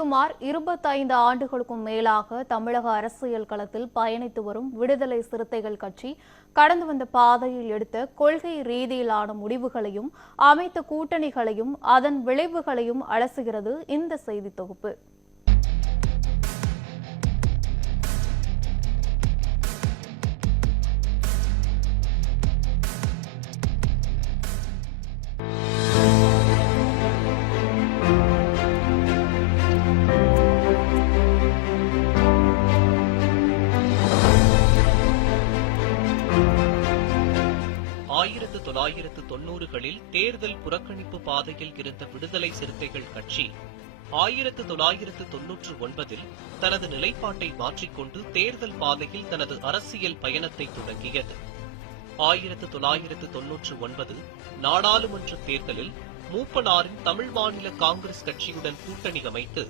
சுமார் இருபத்தைந்து ஆண்டுகளுக்கும் மேலாக தமிழக அரசியல் களத்தில் பயணித்து வரும் விடுதலை சிறுத்தைகள் கட்சி கடந்து வந்த பாதையில் எடுத்த கொள்கை ரீதியிலான முடிவுகளையும் அமைத்த கூட்டணிகளையும் அதன் விளைவுகளையும் அலசுகிறது இந்த செய்தி தொகுப்பு. ஆயிரத்து தொள்ளாயிரத்து தொன்னூறுகளில் தேர்தல் புறக்கணிப்பு பாதையில் இருந்த விடுதலை சிறுத்தைகள் கட்சி ஆயிரத்து தொள்ளாயிரத்து தொன்னூற்று ஒன்பதில் தனது நிலைப்பாட்டை மாற்றிக்கொண்டு தேர்தல் பாதையில் தனது அரசியல் பயணத்தை தொடங்கியது. ஆயிரத்து தொள்ளாயிரத்து தொன்னூற்று ஒன்பது நாடாளுமன்ற தேர்தலில் மூப்பனாரின் தமிழ் மாநில காங்கிரஸ் கட்சியுடன் கூட்டணி அமைத்து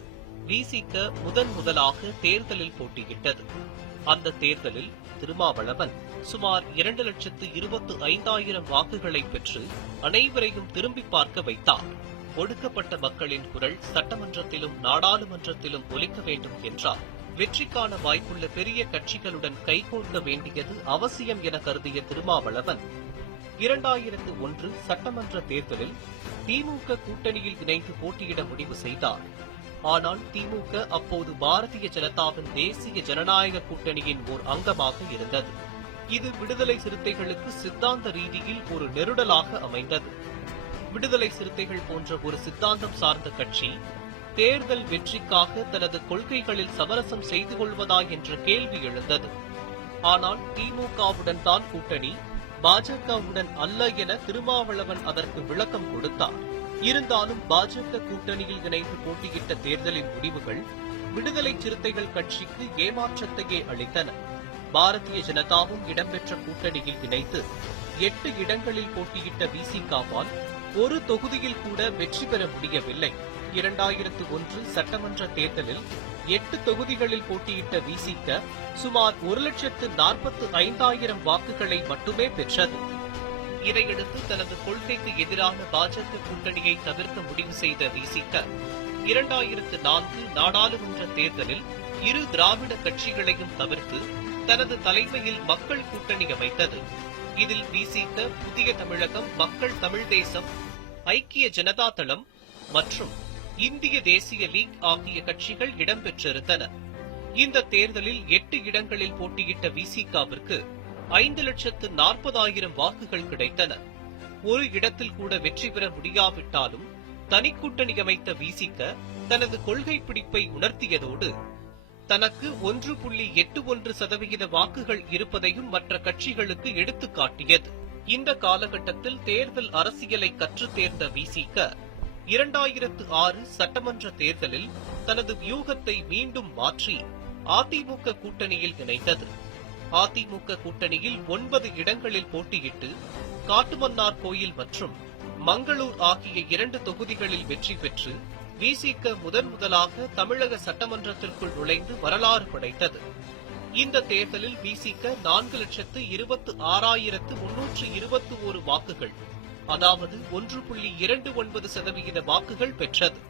விசிக முதன் முதலாக தேர்தலில் போட்டியிட்டது. அந்த தேர்தலில் திருமாவளவன் சுமார் இரண்டு லட்சத்து இருபத்து ஐந்தாயிரம் வாக்குகளை பெற்று அனைவரையும் திரும்பி பார்க்க வைத்தார். ஒடுக்கப்பட்ட மக்களின் குரல் சட்டமன்றத்திலும் நாடாளுமன்றத்திலும் ஒலிக்க வேண்டும் என்றார். வெற்றிக்கான வாய்ப்புள்ள பெரிய கட்சிகளுடன் கைகோர்க்க வேண்டியது அவசியம் என கருதிய திருமாவளவன் இரண்டாயிரத்து ஒன்று சட்டமன்ற தேர்தலில் திமுக கூட்டணியில் இணைந்து போட்டியிட முடிவு செய்தார். ஆனால் திமுக அப்போது பாரதிய ஜனதாவின் தேசிய ஜனநாயக கூட்டணியின் ஓர் அங்கமாக இருந்தது. இது விடுதலை சிறுத்தைகளுக்கு சித்தாந்த ரீதியில் ஒரு நெருடலாக அமைந்தது. விடுதலை சிறுத்தைகள் போன்ற ஒரு சித்தாந்தம் சார்ந்த கட்சி தேர்தல் வெற்றிக்காக தனது கொள்கைகளில் சமரசம் செய்து கொள்வதா என்ற கேள்வி எழுந்தது. ஆனால் திமுகவுடன் தான் கூட்டணி பாஜகவுடன் அல்ல என திருமாவளவன் அதற்கு விளக்கம் கொடுத்தார். இருந்தாலும் பாஜக கூட்டணியில் இணைந்து போட்டியிட்ட தேர்தலின் முடிவுகள் விடுதலை சிறுத்தைகள் கட்சிக்கு ஏமாற்றத்தையே அளித்தன. பாரதிய ஜனதாவும் இடம்பெற்ற கூட்டணியில் இணைத்து எட்டு இடங்களில் போட்டியிட்ட விசிகாவால் ஒரு தொகுதியில் கூட வெற்றி பெற முடியவில்லை. இரண்டாயிரத்து ஒன்று சட்டமன்ற தேர்தலில் எட்டு தொகுதிகளில் போட்டியிட்ட விசிக சுமார் ஒரு லட்சத்து நாற்பத்து ஐந்தாயிரம் வாக்குகளை மட்டுமே பெற்றது. இதையடுத்து தனது கொள்கைக்கு எதிரான பாஜக கூட்டணியை தவிர்க்க முடிவு செய்த விசிக இரண்டாயிரத்து நான்கு நாடாளுமன்ற தேர்தலில் இரு திராவிட கட்சிகளையும் தவிர்த்து தனது தலைமையில் மக்கள் கூட்டணி அமைத்தது. இதில் விசிக புதிய தமிழகம் மக்கள் தமிழ் தேசம் ஐக்கிய ஜனதா தளம் மற்றும் இந்திய தேசிய லீக் ஆகிய கட்சிகள் இடம்பெற்றிருந்தன. இந்த தேர்தலில் எட்டு இடங்களில் போட்டியிட்ட விசிகாவிற்கு ஐந்து லட்சத்து நாற்பதாயிரம் வாக்குகள் கிடைத்தன. ஒரு இடத்தில் கூட வெற்றி பெற முடியாவிட்டாலும் தனி கூட்டணி அமைத்த விசிக தனது கொள்கை பிடிப்பை உணர்த்தியதோடு தனக்கு ஒன்று புள்ளி எட்டு ஒன்று சதவிகித வாக்குகள் இருப்பதையும் மற்ற கட்சிகளுக்கு எடுத்துக்காட்டியது இந்த காலகட்டத்தில் தேர்தல் அரசியலை கற்றுத் தேர்ந்த விசிக இரண்டாயிரத்து ஆறு சட்டமன்ற தேர்தலில் தனது வியூகத்தை மீண்டும் மாற்றி அதிமுக கூட்டணியில் இணைந்தது. அதிமுக கூட்டணியில் ஒன்பது இடங்களில் போட்டியிட்டு காட்டுமன்னார் கோயில் மற்றும் மங்களூர் ஆகிய இரண்டு தொகுதிகளில் வெற்றி பெற்று விசிக முதன் முதலாக தமிழக சட்டமன்றத்திற்குள் நுழைந்து வரலாறு படைத்தது. இந்த தேர்தலில் விசிக நான்கு லட்சத்து இருபத்து ஆறாயிரத்து முன்னூற்று இருபத்தி ஒரு வாக்குகள் அதாவது ஒன்று புள்ளி இரண்டு ஒன்பது சதவிகித வாக்குகள் பெற்றது.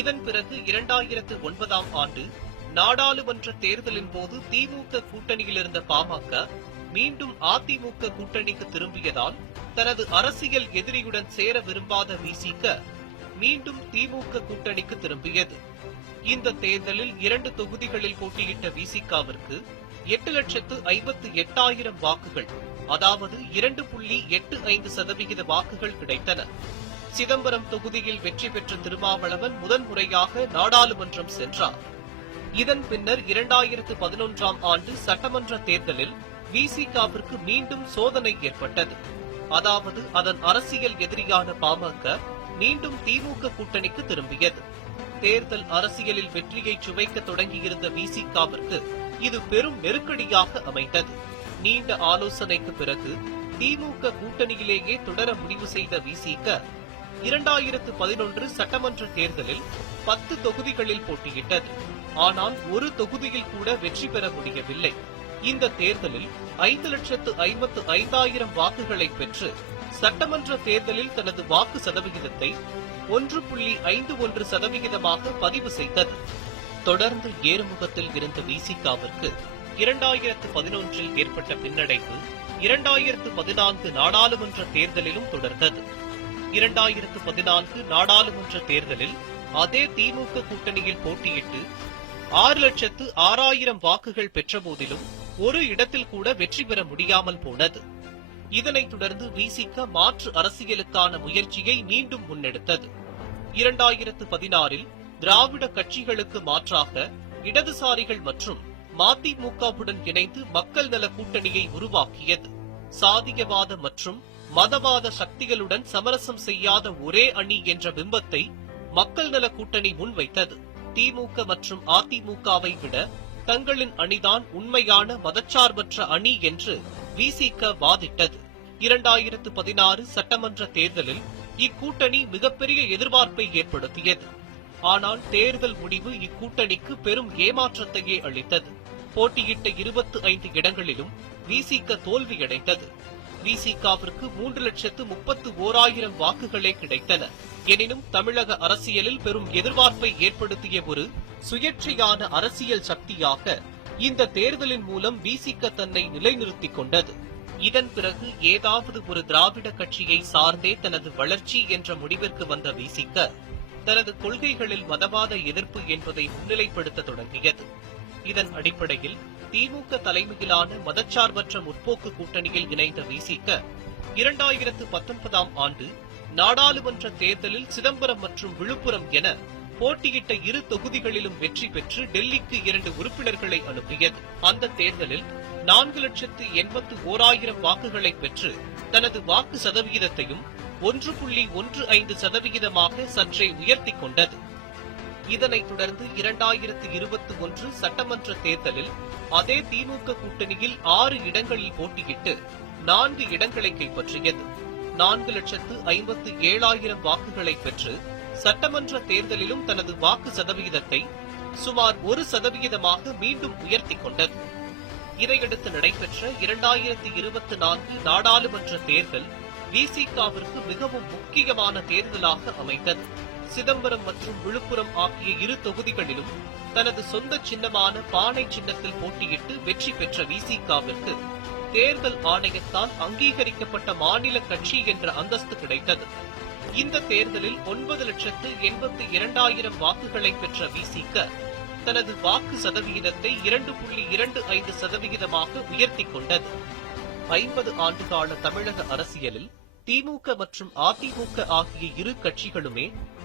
இதன் பிறகு இரண்டாயிரத்து ஒன்பதாம் ஆண்டு நாடாளுமன்ற தேர்தலின் போது திமுக கூட்டணியில் இருந்த பாமக மீண்டும் அதிமுக கூட்டணிக்கு திரும்பியதால் தனது அரசியல் எதிரியுடன் சேர விரும்பாத விசிக மீண்டும் திமுக கூட்டணிக்கு திரும்பியது. இந்த தேர்தலில் இரண்டு தொகுதிகளில் போட்டியிட்ட விசிகாவிற்கு எட்டு லட்சத்து ஐம்பத்து எட்டாயிரம் வாக்குகள் அதாவது இரண்டு புள்ளி எட்டு ஐந்து சதவிகித வாக்குகள் கிடைத்தன. சிதம்பரம் தொகுதியில் வெற்றி பெற்ற திருமாவளவன் முதன்முறையாக நாடாளுமன்றம் சென்றார். இதன் பின்னர் இரண்டாயிரத்து பதினொன்றாம் ஆண்டு சட்டமன்ற தேர்தலில் விசிகாவிற்கு மீண்டும் சோதனை ஏற்பட்டது. அதாவது அதன் அரசியல் எதிரியான பாமக மீண்டும் திமுக கூட்டணிக்கு திரும்பியது. தேர்தல் அரசியலில் வெற்றியை சுவைக்க தொடங்கியிருந்த விசிகாவிற்கு இது பெரும் நெருக்கடியாக அமைந்தது. நீண்ட ஆலோசனைக்கு பிறகு திமுக கூட்டணியிலேயே தொடர முடிவு செய்த விசிக இரண்டாயிரத்து பதினொன்று சட்டமன்ற தேர்தலில் பத்து தொகுதிகளில் போட்டியிட்டது. ஆனால் ஒரு தொகுதியில் கூட வெற்றி பெற முடியவில்லை. இந்த தேர்தலில் ஐந்து லட்சத்து ஐம்பத்து ஐந்தாயிரம் வாக்குகளை பெற்று சட்டமன்ற தேர்தலில் தனது வாக்கு சதவிகிதத்தை ஒன்று புள்ளி ஐந்து ஒன்று சதவிகிதமாக பதிவு செய்தது. தொடர்ந்து ஏறுமுகத்தில் இருந்த விசிகாவிற்கு இரண்டாயிரத்து பதினொன்றில் ஏற்பட்ட பின்னடைவு இரண்டாயிரத்து பதினான்கு நாடாளுமன்ற தேர்தலிலும் தொடர்ந்தது. இரண்டாயிரத்து பதினான்கு நாடாளுமன்ற தேர்தலில் அதே திமுக கூட்டணியில் போட்டியிட்டு ஆறு லட்சத்து ஆறாயிரம் வாக்குகள் பெற்ற போதிலும் ஒரு இடத்தில் கூட வெற்றி பெற முடியாமல் போனது. இதனைத் தொடர்ந்து விசிக மாற்று அரசியலுக்கான முயற்சியை மீண்டும் முன்னெடுத்தது. இரண்டாயிரத்து பதினாறில் திராவிட கட்சிகளுக்கு மாற்றாக இடதுசாரிகள் மற்றும் மதிமுகவுடன் இணைந்து மக்கள் நல கூட்டணியை உருவாக்கியது. சாதியவாத மற்றும் மதவாத சக்திகளுடன் சமரசம் செய்யாத ஒரே அணி என்ற பிம்பத்தை மக்கள் நல கூட்டணி முன்வைத்தது. திமுக மற்றும் அதிமுகவை விட தங்களின் அணிதான் உண்மையான மதச்சார்பற்ற அணி என்று விசிக வாதிட்டது. இரண்டாயிரத்து பதினாறு சட்டமன்ற தேர்தலில் இக்கூட்டணி மிகப்பெரிய எதிர்பார்ப்பை ஏற்படுத்தியது. ஆனால் தேர்தல் முடிவு இக்கூட்டணிக்கு பெரும் ஏமாற்றத்தையே அளித்தது. போட்டியிட்ட இருபத்தி ஐந்து இடங்களிலும் விசிக தோல்வியடைந்தது. விசிகாவிற்கு மூன்று லட்சத்து முப்பத்து ஓராயிரம் வாக்குகளே கிடைத்தன. எனினும் தமிழக அரசியலில் பெரும் எதிர்பார்ப்பை ஏற்படுத்திய ஒரு சுயேட்சையான அரசியல் சக்தியாக இந்த தேர்தலின் மூலம் விசிக தன்னை நிலைநிறுத்திக் கொண்டது. இதன் பிறகு ஏதாவது ஒரு திராவிட கட்சியை சார்ந்தே தனது வளர்ச்சி என்ற முடிவிற்கு வந்த விசிக தனது கொள்கைகளில் மதவாத எதிர்ப்பு என்பதை முன்னிலைப்படுத்த தொடங்கியது. இதன் அடிப்படையில் திமுக தலைமையிலான மதச்சார்பற்ற முற்போக்கு கூட்டணியில் இணைந்த விசிக இரண்டாயிரத்து பத்தொன்பதாம் ஆண்டு நாடாளுமன்ற தேர்தலில் சிதம்பரம் மற்றும் விழுப்புரம் என போட்டியிட்ட இரு தொகுதிகளிலும் வெற்றி பெற்று டெல்லிக்கு இரண்டு உறுப்பினர்களை அனுப்பியது. அந்த தேர்தலில் நான்கு லட்சத்து எண்பத்து ஓராயிரம் வாக்குகளை பெற்று தனது வாக்கு சதவிகிதத்தையும் ஒன்று புள்ளி ஒன்று ஐந்து சதவிகிதமாக சற்றே உயர்த்திக் கொண்டது. இதனைத் தொடர்ந்து இரண்டாயிரத்து இருபத்தி ஒன்று சட்டமன்ற தேர்தலில் அதே திமுக கூட்டணியில் ஆறு இடங்களில் போட்டியிட்டு நான்கு இடங்களை கைப்பற்றியது. நான்கு லட்சத்து ஐம்பத்து ஏழாயிரம் வாக்குகளை பெற்று சட்டமன்ற தேர்தலிலும் தனது வாக்கு சதவிகிதத்தை சுமார் ஒரு சதவிகிதமாக மீண்டும் உயர்த்தி கொண்டது. இதையடுத்து நடைபெற்ற இரண்டாயிரத்தி இருபத்தி நான்கு நாடாளுமன்ற தேர்தல் விசிகாவிற்கு மிகவும் முக்கியமான தேர்தலாக அமைந்தது. சிதம்பரம் மற்றும் விழுப்புரம் ஆகிய இரு தொகுதிகளிலும் தனது சொந்த சின்னமான பானை சின்னத்தில் போட்டியிட்டு வெற்றி பெற்ற விசிகாவிற்கு தேர்தல் ஆணையத்தால் அங்கீகரிக்கப்பட்ட மாநில கட்சி என்ற அந்தஸ்து கிடைத்தது. இந்த தேர்தலில் ஒன்பது லட்சத்து எண்பத்தி இரண்டாயிரம் வாக்குகளை பெற்ற விசிக தனது வாக்கு சதவிகிதத்தை இரண்டு புள்ளி இரண்டு ஐந்து சதவிகிதமாக உயர்த்தி கொண்டது. ஐம்பது ஆண்டுகால தமிழக அரசியலில் திமுக மற்றும் அதிமுக ஆகிய இரு கட்சிகளுமே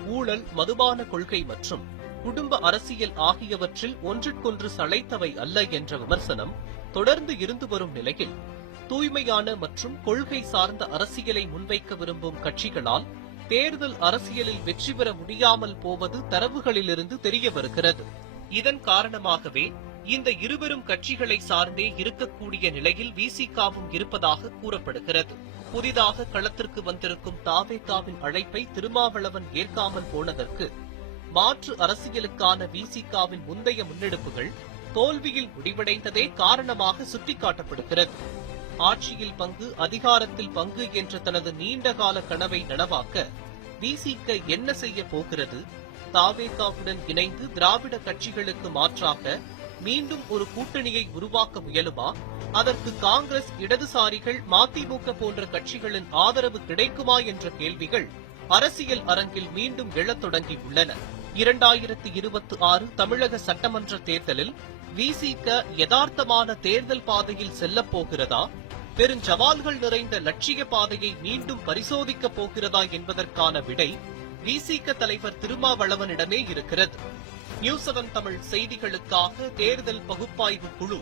ஊழல் மதுபான கொள்கை மற்றும் குடும்ப அரசியல் ஆகியவற்றில் ஒன்றிற்கொன்று சளைத்தவை அல்ல என்ற விமர்சனம் தொடர்ந்து இருந்து வரும் நிலையில் தூய்மையான மற்றும் கொள்கை சார்ந்த அரசியலை முன்வைக்க விரும்பும் கட்சிகளால் தேர்தல் அரசியலில் வெற்றி பெற முடியாமல் போவது தரவுகளிலிருந்து தெரிய வருகிறது. இதன் காரணமாகவே இந்த இருவரும் கட்சிகளை சார்ந்தே இருக்கக்கூடிய நிலையில் விசிகாவும் இருப்பதாக கூறப்படுகிறது. புதிதாக களத்திற்கு வந்திருக்கும் தாவேகாவின் அழைப்பை திருமாவளவன் ஏற்காமல் போனதற்கு மாற்று அரசியலுக்கான விசிகாவின் முந்தைய முன்னெடுப்புகள் தோல்வியில் முடிவடைந்ததே காரணமாக சுட்டிக்காட்டப்படுகிறது. ஆட்சியில் பங்கு அதிகாரத்தில் பங்கு என்ற தனது நீண்டகால கனவை நனவாக்க விசிக என்ன செய்ய போகிறது? தாவேகாவுடன் இணைந்து திராவிட கட்சிகளுக்கு மாற்றாக மீண்டும் ஒரு கூட்டணியை உருவாக்க முயலுமா? அதற்கு காங்கிரஸ் இடதுசாரிகள் மதிமுக போன்ற கட்சிகளின் ஆதரவு கிடைக்குமா என்ற கேள்விகள் அரசியல் அரங்கில் மீண்டும் எழத் தொடங்கியுள்ளன. இரண்டாயிரத்தி இருபத்தி ஆறு தமிழக சட்டமன்ற தேர்தலில் விசிக யதார்த்தமான தேர்தல் பாதையில் செல்லப் போகிறதா? பெருஞ்சவால்கள் நிறைந்த லட்சிய பாதையை மீண்டும் பரிசோதிக்கப் போகிறதா என்பதற்கான விடை விசிக தலைவர் திருமாவளவனிடமே இருக்கிறது. நியூஸ் செவன் தமிழ் செய்திகளுக்காக தேர்தல் பகுப்பாய்வு குழு.